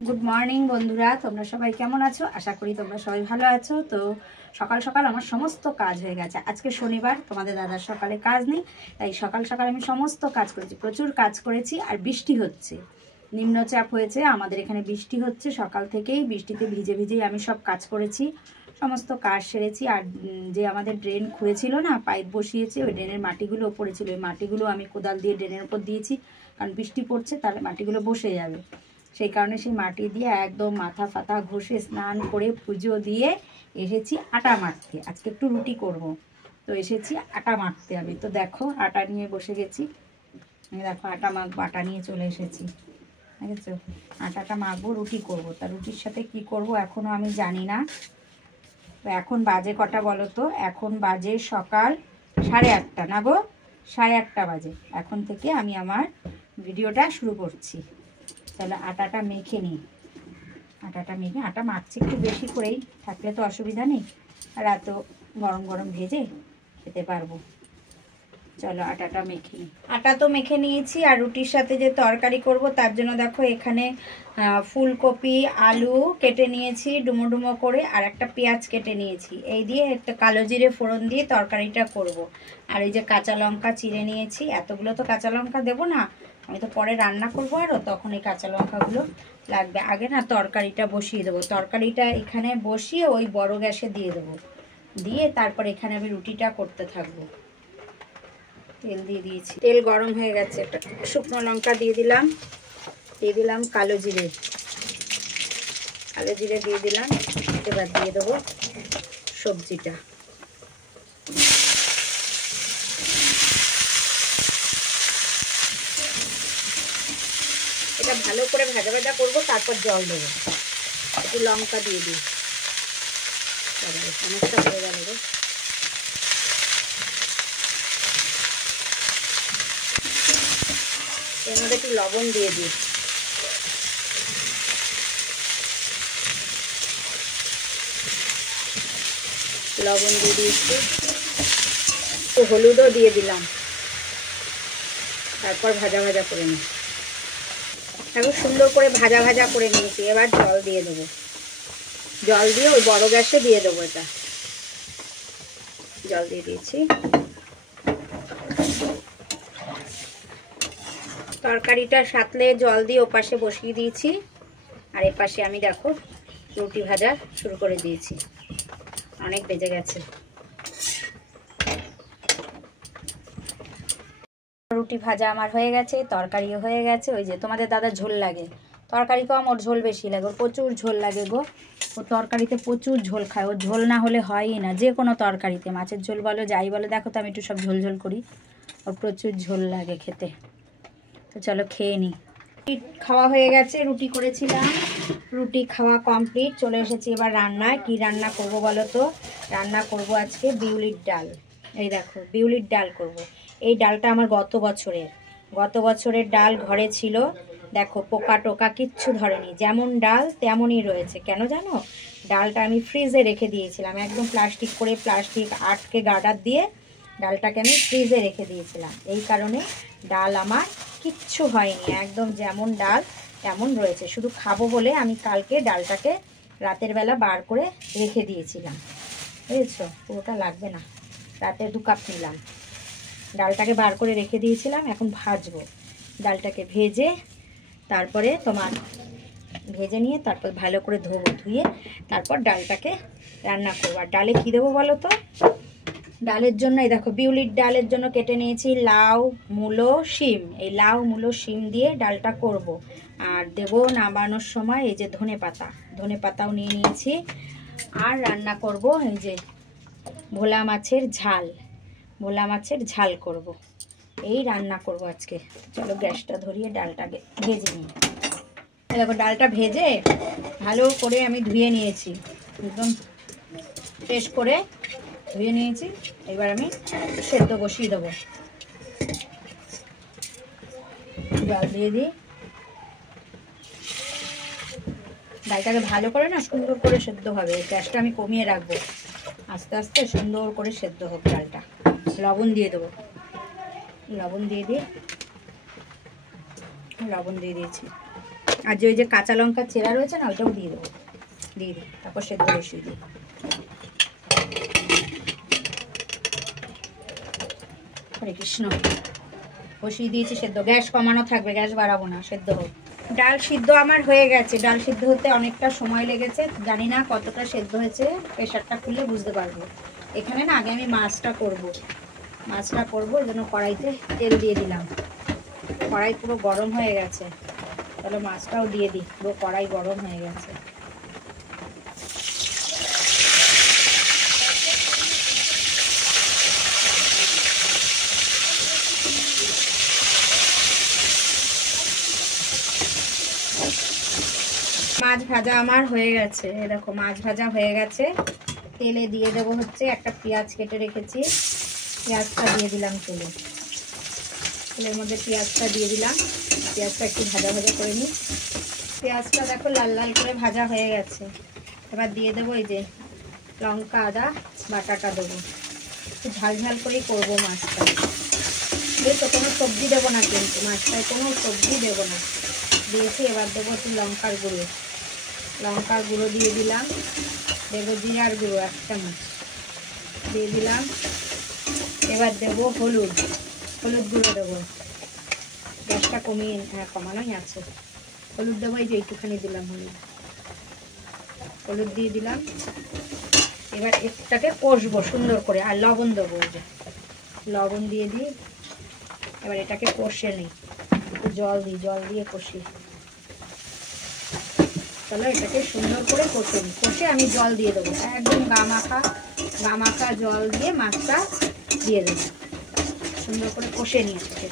Good morning বন্ধুরা, তোমরা সবাই কেমন আছো? আশা করি তোমরা সবাই ভালো আছো। তো সকাল সকাল আমার সমস্ত কাজ হয়ে গেছে। আজকে শনিবার, তোমাদের দাদার সকালে কাজ নেই, তাই সকাল সকাল আমি সমস্ত কাজ করেছি, প্রচুর কাজ করেছি। আর বৃষ্টি হচ্ছে, নিম্নচাপ হয়েছে, আমাদের এখানে বৃষ্টি হচ্ছে সকাল থেকেই। বৃষ্টিতে ভিজে ভিজেই আমি সব কাজ করেছি, সমস্ত কাজ সেরেছি। আর যে আমাদের ড্রেন খুঁড়েছিল না, পাইপ বসিয়েছে, ওই ড্রেনের মাটিগুলো ওপরে ছিল, ওই মাটিগুলো আমি কোদাল দিয়ে ড্রেনের উপর দিয়েছি, কারণ বৃষ্টি পড়ছে, তাহলে মাটিগুলো বসে যাবে। সেই কারণে সেই মাটি দিয়ে একদম মাথা ফাতা ঘষে স্নান করে পুজো দিয়ে এসেছি আটা মাখতে। আজকে একটু রুটি করব, তো এসেছি আটা মাখতে। আমি তো দেখো আটা নিয়ে বসে গেছি, দেখো আটা মাখবো, আটা নিয়ে চলে এসেছি, বুঝেছো? আটাটা মাখবো, রুটি করব। তা রুটির সাথে কি করব এখনও আমি জানি না। তো এখন বাজে কটা বলো তো? এখন বাজে সকাল 8:30 না গো, 8:30 বাজে। এখন থেকে আমি আমার ভিডিওটা শুরু করছি। তাহলে আটাটা মেখে নিই। আটাটা মেখে, আটা মাখছি একটু বেশি করেই, থাকলে তো অসুবিধা নেই, আর এত গরম গরম ভেজে খেতে পারবো। চলো আটাটা মেখে নিই। আটা তো মেখে নিয়েছি। আর রুটির সাথে যে তরকারি করব তার জন্য দেখো এখানে ফুলকপি আলু কেটে নিয়েছি ডুমো ডুমো করে, আর একটা পেঁয়াজ কেটে নিয়েছি। এই দিয়ে একটা কালো জিরে ফোড়ন দিয়ে তরকারিটা করব। আর এই যে কাঁচা লঙ্কা চিড়ে নিয়েছি। এতগুলো তো কাঁচা লঙ্কা দেবো না, আমি তো পরে রান্না করবো, আরও তখন এই কাঁচা লঙ্কাগুলো লাগবে। আগে না তরকারিটা বসিয়ে দেবো, তরকারিটা এখানে বসিয়ে ওই বড় গ্যাসে দিয়ে দেবো, দিয়ে তারপর এখানে আমি রুটিটা করতে থাকবো। তেল দিয়ে দিয়েছি, তেল গরম হয়ে গেছে। একটা শুকনো লঙ্কা দিয়ে দিলাম, কালো জিরে দিয়ে দিলাম। এবার দিয়ে দেবো সবজিটা। এটা ভালো করে ভাজা ভাজা করবো, তারপর জল দেবো। একটু লঙ্কা দিয়ে দিই, অনেকটা হয়ে গেল গো। এর মধ্যে একটু লবণ দিয়ে দিই, লবণ দিয়ে দিয়েছি, একটু হলুদও দিয়ে দিলাম। তারপর ভাজা ভাজা করে নিই, এখন সুন্দর করে ভাজা ভাজা করে নিয়েছি। এবার জল দিয়ে দেবো, জল দিয়ে ওই বড় গ্যাসে দিয়ে দেবো। এটা জল দিয়ে দিয়েছি। তরকারিটা সাতলে জল দিয়ে ওপাশে বসিয়ে দিয়েছি, আর এপাশে আমি দেখো রুটি ভাজা শুরু করে দিয়েছি। অনেক বেজে গেছে। রুটি ভাজা আমার হয়ে গেছে, তরকারিও হয়ে গেছে। ওই যে তোমাদের দাদা ঝোল লাগে, তরকারি কম, ওর ঝোল বেশি লাগে, ওর প্রচুর ঝোল লাগে গো। ও তরকারিতে প্রচুর ঝোল খায়, ওর ঝোল না হলে হয়ই না। যে কোনো তরকারিতে, মাছের ঝোল বলো যাই বলো, দেখো তো আমি একটু সব ঝোল ঝোল করি, ওর প্রচুর ঝোল লাগে খেতে। তো চলো খেয়ে নিই। খাওয়া হয়ে গেছে, রুটি করেছিলাম, রুটি খাওয়া কমপ্লিট। চলে এসেছি এবার রান্নায়। কি রান্না করব বলো তো? রান্না করব আজকে বিউলির ডাল। এই দেখো বিউলির ডাল করব। এই ডালটা আমার গত বছরের ডাল ঘরে ছিল। দেখো পোকা টোকা কিচ্ছু ধরেনি, যেমন ডাল তেমনই রয়েছে। কেন জানো? ডালটা আমি ফ্রিজে রেখে দিয়েছিলাম, একদম প্লাস্টিক আটকে গার্ডার দিয়ে ডালটাকে আমি ফ্রিজে রেখে দিয়েছিলাম। এই কারণে ডাল আমার কিচ্ছু হয়নি, একদম যেমন ডাল তেমন রয়েছে। শুধু খাবো বলে আমি কালকে ডালটাকে রাতের বেলা বার করে রেখে দিয়েছিলাম, বুঝেছো? পুরোটা লাগবে না, রাতে 2 কাপ নিলাম। ডালটাকে বার করে রেখে দিয়েছিলাম, এখন ভাজবো। ডালটাকে ভেজে তারপরে ভেজে নিয়ে তারপর ভালো করে ধুয়ে তারপর ডালটাকে রান্না করবো। আর ডালে কী দেবো বলো তো? ডালের জন্য এই দেখো বিউলির ডালের জন্য কেটে নিয়েছি লাউ মূলো শিম। এই লাউ মূলো শিম দিয়ে ডালটা করব। আর দেবো নামানোর সময় এই যে ধনে পাতাও নিয়ে নিয়েছি। আর রান্না করব এই যে ভোলা মাছের ঝাল করব। এই রান্না করব আজকে। চলো গ্যাসটা ধরিয়ে ডালটাকে ভেজে নিই। দেখো ডালটা ভেজে ভালো করে আমি ধুয়ে নিয়েছি, একদম ফ্রেশ করে ধুয়ে নিয়েছি। এবার আমি সেদ্ধ বসিয়ে দেবো। জল দিয়ে দিই, ডালটাকে ভালো করে না সুন্দর করে সেদ্ধ হবে। গ্যাসটা আমি কমিয়ে রাখবো, আস্তে আস্তে সুন্দর করে সেদ্ধ হোক ডালটা। লবণ দিয়ে দেবো, লবণ দিয়ে দিয়েছি। আর যে ওই যে কাঁচা লঙ্কা চেরা রয়েছে না, ওইটাও দিয়ে দেবো, দিয়ে দিই, তারপর সেদ্ধ বসিয়ে দিই। হরে কৃষ্ণ, বসিয়ে দিয়েছি সেদ্ধ। গ্যাস কমানো থাকবে, গ্যাস বাড়াবো না, সেদ্ধ হোক। ডাল সিদ্ধ আমার হয়ে গেছে। ডাল সিদ্ধ হতে অনেকটা সময় লেগেছে, জানি না কতটা সেদ্ধ হয়েছে, প্রেশারটা খুললে বুঝতে পারবো। এখানে না আগে আমি মাছটা করব, ওই জন্য কড়াইতে তেল দিয়ে দিলাম। কড়াই পুরো গরম হয়ে গেছে, তাহলে মাছটাও দিয়ে দিই, পুরো কড়াই গরম হয়ে গেছে। মাছ ভাজা আমার হয়ে গেছে, এই দেখো মাছ ভাজা হয়ে গেছে। তেলে দিয়ে দেবো হচ্ছে একটা পেঁয়াজ কেটে রেখেছি, পেঁয়াজটা দিয়ে দিলাম তেলের মধ্যে, পেঁয়াজটা দিয়ে দিলাম। পেঁয়াজটা একটু ভাজা ভাজা করে নিই। পেঁয়াজটা দেখো লাল লাল করে ভাজা হয়ে গেছে। এবার দিয়ে দেবো এই যে লঙ্কা আদা বাটাটা দেবো, একটু ঝাল ঝাল করেই করবো মাছটা। বুঝছো, কোনো সবজি দেবো না কিন্তু মাছটায়, কোনো সবজি দেবো না। দিয়েছি, এবার দেবো একটু লঙ্কার গুঁড়ো দিয়ে দিলাম। দেবো জিরার গুঁড়ো 1 চামচ দিয়ে দিলাম। এবার দেবো হলুদ গুঁড়ো দেবো। গ্যাসটা কমিয়ে, হ্যাঁ কমানোই আছে। হলুদ দেবো, এই যে একটুখানি দিলাম হলুদ দিয়ে দিলাম। এবার এটাকে কষবো সুন্দর করে, আর লবণ দেবো, ওই যে লবণ দিয়ে দিই। এবার এটাকে কষে নিই, একটু জল দিয়ে কষি। চলো এটাকে সুন্দর করে কষে আমি জল দিয়ে দেবো, একদম গা মাখা জল দিয়ে মাছটা দিয়ে দেবো। সুন্দর করে কষে নিয়েছি,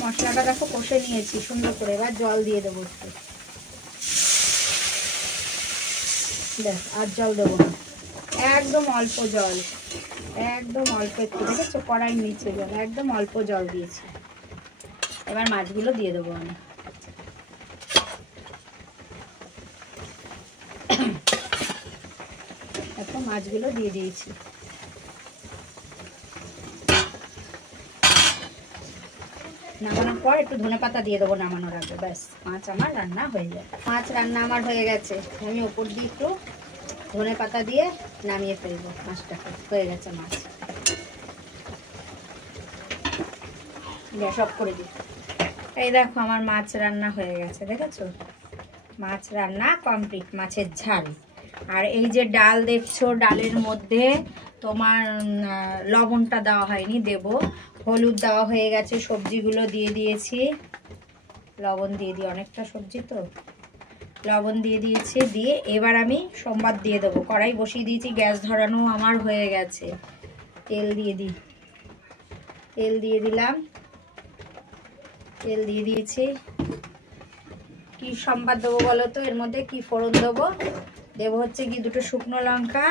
মশলাটা দেখো কষে নিয়েছি সুন্দর করে। এবার জল দিয়ে দেবো একটু, দেখ আর জল দেবো না, একদম অল্প জল, একদম অল্প একটু। দেখেছো কড়াই নিচে জল, একদম অল্প জল দিয়েছি। এবার মাছগুলো দিয়ে দেবো আমি। দেখো মাছগুলো দিয়ে দিয়েছি। নামানোর পর একটু ধনেপাতা দিয়ে দেবো নামানোর আগে, ব্যাস মাছ আমার রান্না হয়ে যায়। মাছ রান্না আমার হয়ে গেছে, আমি ওপর দিয়ে একটু ধনেপাতা দিয়ে নামিয়ে ফেলবো মাছটাকে। হয়ে গেছে মাছ, গ্যাস অফ করে দিই। এই দেখো আমার মাছ রান্না হয়ে গেছে, দেখেছো মাছ রান্না কমপ্লিট, মাছের ঝাল। আর এই যে ডাল দেখছো, ডালের মধ্যে তোমার লবণটা দেওয়া হয়নি, দেবো। হলুদ দেওয়া হয়ে গেছে, সবজিগুলো দিয়ে দিয়েছি, লবণ দিয়ে দিই, অনেকটা সবজি তো লবণ দিয়ে দিয়েছি। দিয়ে এবার আমি সম্বাদ দিয়ে দেবো। কড়াই বসিয়ে দিয়েছি, গ্যাস ধরানো আমার হয়ে গেছে। তেল দিয়ে দিই, তেল দিয়ে দিলাম, তেল দিয়ে দিয়েছি। কি সম্বাদ দেবো বলো তো, এর মধ্যে কি ফোড়ন দেবো? দেবো হচ্ছে কি 2টো শুকনো লঙ্কা,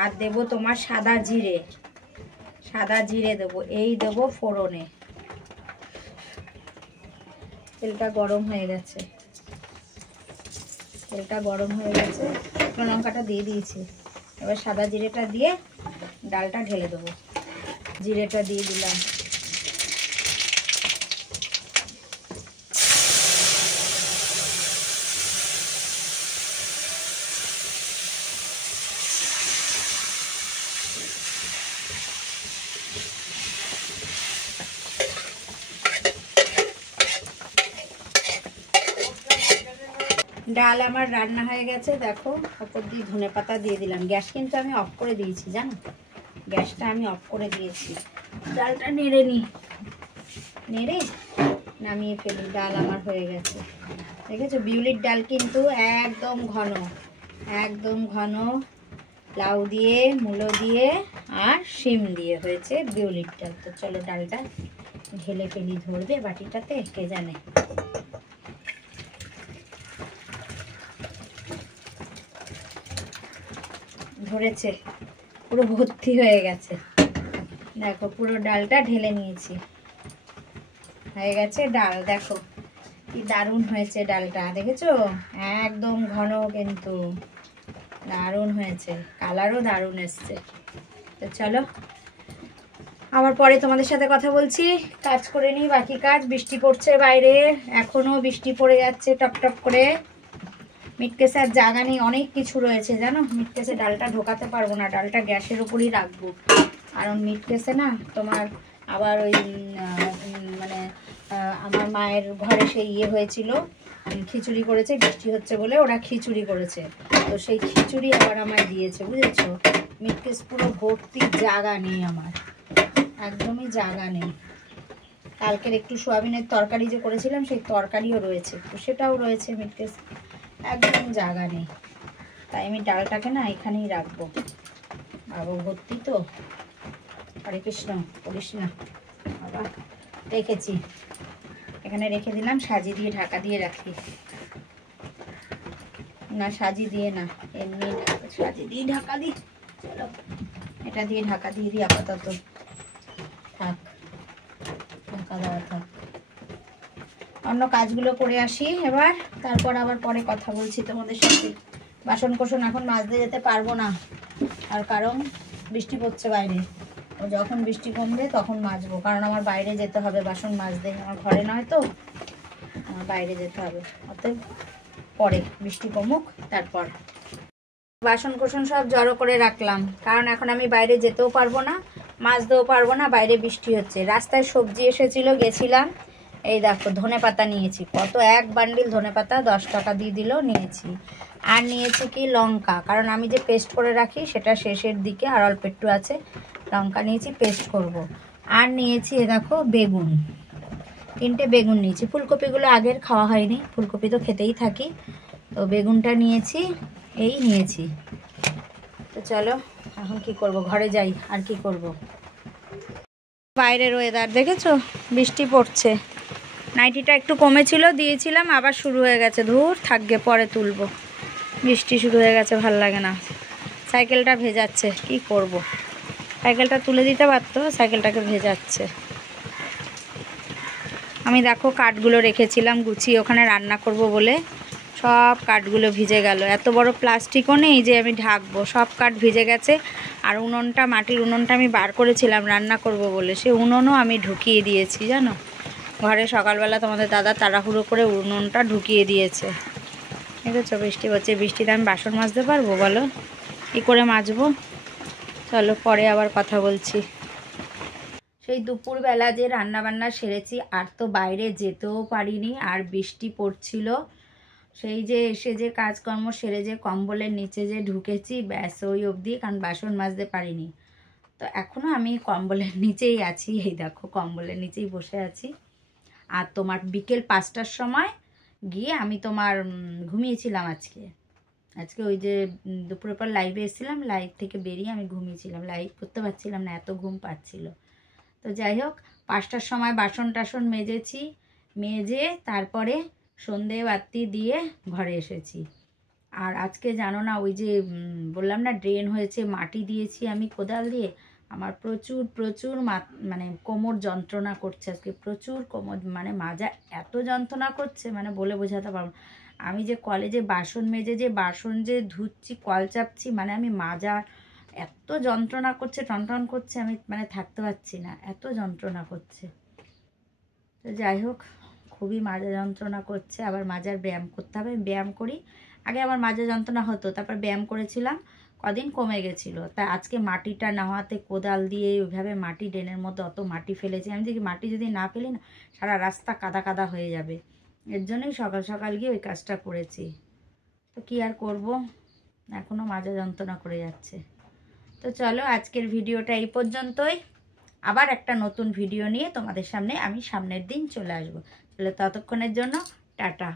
আর দেবো তোমার সাদা জিরে দেবো, এই দেবো ফোড়নে। তেলটা গরম হয়ে গেছে, শুকনো লঙ্কাটা দিয়ে দিয়েছি। এবার সাদা জিরেটা দিয়ে ডালটা ঢেলে দেবো। জিরেটা দিয়ে দিলাম, ডাল আমার রান্না হয়ে গেছে। দেখো ওপর দিয়ে ধনেপাতা দিয়ে দিলাম। গ্যাস কিন্তু আমি অফ করে দিয়েছি, জানো গ্যাসটা আমি অফ করে দিয়েছি। ডালটা নেড়ে নামিয়ে ফেলি। ডাল আমার হয়ে গেছে, দেখেছো বিউলির ডাল কিন্তু একদম ঘন লাউ দিয়ে, মূলো দিয়ে আর শিম দিয়ে হয়েছে বিউলির ডাল। তো চলো ডালটা ঢেলে ফেলি, ধরবে বাটিটাতে কে জানে। ধরেছে, পুরো ভর্তি হয়ে গেছে। দেখো পুরো ডালটা ঢেলে নিয়েছি, হয়ে গেছে ডাল। দেখো কি দারুণ হয়েছে ডালটা, দেখেছো একদম ঘন, কিন্তু দারুণ হয়েছে, কালারও দারুণ এসছে। তো চলো আবার পরে তোমাদের সাথে কথা বলছি। কাজ করে নিই, বাকি কাজ। বৃষ্টি পড়ছে বাইরে, এখনো বৃষ্টি পড়ে যাচ্ছে টপ টপ করে। মিটকেসে আর জায়গা নেই, অনেক কিছু রয়েছে জানো। মিটকেসে ডালটা ঢোকাতে পারবো না, ডালটা গ্যাসের উপরই রাখবো। কারণ মিটকেসে না তোমার আবার ওই মানে আমার মায়ের ঘরে সেই ইয়ে হয়েছিল, খিচুড়ি করেছে, বৃষ্টি হচ্ছে বলে ওরা খিচুড়ি করেছে, তো সেই খিচুড়ি আবার আমায় দিয়েছে, বুঝেছো। মিটকেস পুরো ভর্তি, জায়গা নেই আমার, একদমই জায়গা নেই। কালকের একটু সোয়াবিনের তরকারি যে করেছিলাম সেই তরকারিও রয়েছে, তো সেটাও রয়েছে মিটকেস, একদম জায়গা নেই। তাই আমি ডালটাকে না এখানেই রাখবো, বাবা ভর্তি তো। হরে কৃষ্ণ, করিস না বাবা। রেখেছি, এখানে রেখে দিলাম, সাজিয়ে দিয়ে ঢাকা দিয়ে রাখি। না সাজিয়ে দিয়ে না, এমনি সাজিয়ে দিয়ে ঢাকা দিই। চলো এটা দিয়ে ঢাকা দিয়ে দিই আপাতত, থাক ঢাকা দেওয়া থাক। অন্য কাজগুলো করে আসি এবার, তারপর আবার পরে কথা বলছি তোমাদের সাথে। বাসন কোসন এখন মাজতে যেতে পারবো না, আর কারণ বৃষ্টি পড়ছে বাইরে। ও যখন বৃষ্টি কমবে তখন মাজবো, কারণ আমার বাইরে যেতে হবে বাসন মাজতে, আমার ঘরে নয় তো, আমার বাইরে যেতে হবে। অতএব পরে বৃষ্টি কমুক তারপর। বাসন কোসন সব জড়ো করে রাখলাম, কারণ এখন আমি বাইরে যেতেও পারবো না, মাজতেও পারবো না, বাইরে বৃষ্টি হচ্ছে। রাস্তায় সবজি এসেছিল, গেছিলাম, এই দেখো ধনেপাতা নিয়েছি, কত এক বান্ডিল ধনেপাতা 10 টাকা দিয়ে দিল, নিয়েছি। আর নিয়েছি কি লঙ্কা, কারণ আমি যে পেস্ট করে রাখি সেটা শেষের দিকে, আর অল্প একটু আছে, লঙ্কা নিয়েছি পেস্ট করব। আর নিয়েছি এ দেখো বেগুন, 3টে বেগুন নিয়েছি। ফুলকপিগুলো আগের খাওয়া হয়নি, ফুলকপি তো খেতেই থাকি, তো বেগুনটা নিয়েছি, এই নিয়েছি। তো চলো এখন কি করব, ঘরে যাই, আর কি করব। বাইরের ওয়েদার দেখেছো, বৃষ্টি পড়ছে। নাইটিটা একটু কমেছিল, দিয়েছিলাম, আবার শুরু হয়ে গেছে। ধুর থাকবে, পরে তুলবো। বৃষ্টি শুরু হয়ে গেছে, ভাল লাগে না। সাইকেলটা ভেজাচ্ছে, কি করব। সাইকেলটা তুলে দিতে পারতো, সাইকেলটাকে ভেজাচ্ছে। আমি দেখো কাঠগুলো রেখেছিলাম গুছিয়ে ওখানে রান্না করব বলে, সব কাঠগুলো ভিজে গেল। এত বড় প্লাস্টিকও নেই যে আমি ঢাকবো, সব কাঠ ভিজে গেছে। আর উনুনটা, মাটির উনুনটা আমি বার করেছিলাম রান্না করব বলে, সে উনুনও আমি ঢুকিয়ে দিয়েছি জানো। ঘরে সকালবেলা তোমাদের দাদা তাড়াহুড়ো করে উনুনটা ঢুকিয়ে দিয়েছে। দেখেছো বৃষ্টি হচ্ছে, বৃষ্টিতে আমি বাসন মাজতে পারবো বলো, কী করে মাজবো। চলো পরে আবার কথা বলছি। সেই দুপুরবেলা যে রান্নাবান্না সেরেছি, আর তো বাইরে যেতেও পারিনি, আর বৃষ্টি পড়ছিল। সেই যে এসে যে কাজকর্ম সেরে যে কম্বলের নিচে যে ঢুকেছি, ব্যাস ওই অবধি, কারণ বাসন মাজতে পারিনি। তো এখনও আমি কম্বলের নিচেই আছি, এই দেখো কম্বলের নিচেই বসে আছি। আর তোমার বিকেল 5টার সময় গিয়ে আমি তোমার ঘুমিয়েছিলাম আজকে ওই যে দুপুরের পর লাইভে এসেছিলাম, লাইভ থেকে বেরিয়ে আমি ঘুমিয়েছিলাম, লাইভ করতে পারছিলাম না, এত ঘুম পাচ্ছিল। তো যাই হোক 5টার সময় বাসন টাসন মেজেছি, মেজে তারপরে সন্ধে বাতি দিয়ে ঘরে এসেছি। আর আজকে জানো না, ওই যে বললাম না ড্রেন হয়েছে, মাটি দিয়েছি আমি কোদাল দিয়ে, আমার প্রচুর মানে কোমর যন্ত্রণা করছে আজকে, প্রচুর কোমর, মানে মাজা এত যন্ত্রণা করছে, মানে বলে বোঝাতে পারবো। আমি যে কলেজে বাসন মেজে যে বাসন যে ধুচ্ছি, কল চাপছি, মানে আমি মাজা এত যন্ত্রণা করছে, টনটন করছে, আমি মানে থাকতে পারছি না, এত যন্ত্রণা করছে। তো যাই হোক, খুবই মাজা যন্ত্রণা করছে, আবার মাজার ব্যায়াম করতে হবে, ব্যায়াম করি। আগে আমার মাজা যন্ত্রণা হতো, তারপর ব্যায়াম করেছিলাম, কদিন কমে গেছিলো। তাই আজকে মাটিটা নেওয়াতে কোদাল দিয়ে ওইভাবে মাটি, ড্রেনের মধ্যে অত মাটি ফেলেছি, আমি দেখি মাটি যদি না ফেলি না, সারা রাস্তা কাদা কাদা হয়ে যাবে। এর জন্যই সকাল সকাল গিয়ে ওই কাজটা করেছি। তো কি আর করব, এখনও মাজা যন্ত্রণা করে যাচ্ছে। তো চলো আজকের ভিডিওটা এই পর্যন্তই, আবার একটা নতুন ভিডিও নিয়ে তোমাদের সামনে আমি সামনের দিন চলে আসবো। চলো ততক্ষণের জন্য টাটা।